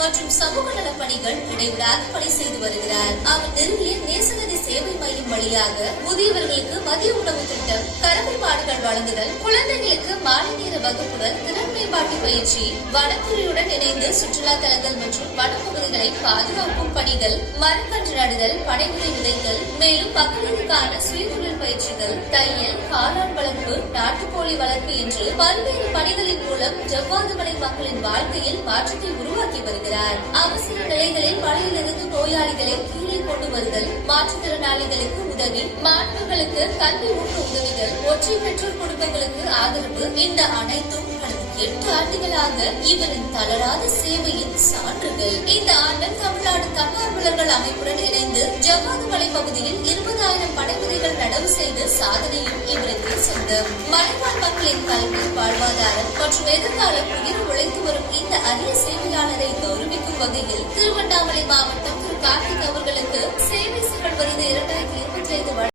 மற்றும் சமூக நல பணிகள் இடைவிடாத பணி செய்து வருகிறார். அவர் நிறுவிய நேசநதி சேவை மையம் வழியாக முதியவர்களுக்கு மதிய உணவு திட்டம், கறவைமாடுகள் வழங்குதல், குழந்தைகளுக்கு மாலை நேர வகுப்புகள், திறன் மேம்பாட்டு பயிற்சி, வனத்துறையுடன் இணைந்து சுற்றுலா தலங்கள் மற்றும் வனப்பகுதிகளை பாதுகாக்கும் பணிகள், மரக்கன்று நடுதல், பனைமுறை விதைத்தல், மேலும் மகளிருக்கான சுயதொழில் பயிற்சிகள், தையல், காளான் வளர்ப்பு, நாட்டுக்கோழி வளர்ப்பு என்று பல்வேறு பணிகளின் மூலம் ஜவ்வாதுமலை மக்களின் வாழ்க்கையில் மாற்றத்தை உருவாக்கி வருகிறார். அவசர நிலைகளில் மலையிலிருந்து நோயாளிகளை கீழே கொண்டு வருதல், மாற்றுத்திறனாளிகளுக்கு உதவி, மாணவர்களுக்கு கல்வி ஊக்க உதவிகள், ஒற்றை பெற்றோர் குடும்பங்களுக்கு ஆதரவு, இந்த அனைத்தும் 8 ஆண்டுகளாக இவரின் தளராத சேவையின் சான்றுகள். இந்த ஆண்டு தமிழ்நாடு தன்னார்வலர்கள் அமைப்புடன் இணைந்து ஜவ்வாது மலை பகுதியில் 20,000 பனைவிதைகள் நடவு செய்து சாதனையும் இவருக்கு சொந்தம். மலைவாழ் மக்களின் கல்வி, வாழ்வாதாரம் மற்றும் எதிர்காலம் உயிர் உழைத்து வரும் இந்த அரிய சேவையாளரை கௌரவிக்கும் வகையில் திருவண்ணாமலை மாவட்டம் திரு கார்த்திக் அவர்கள்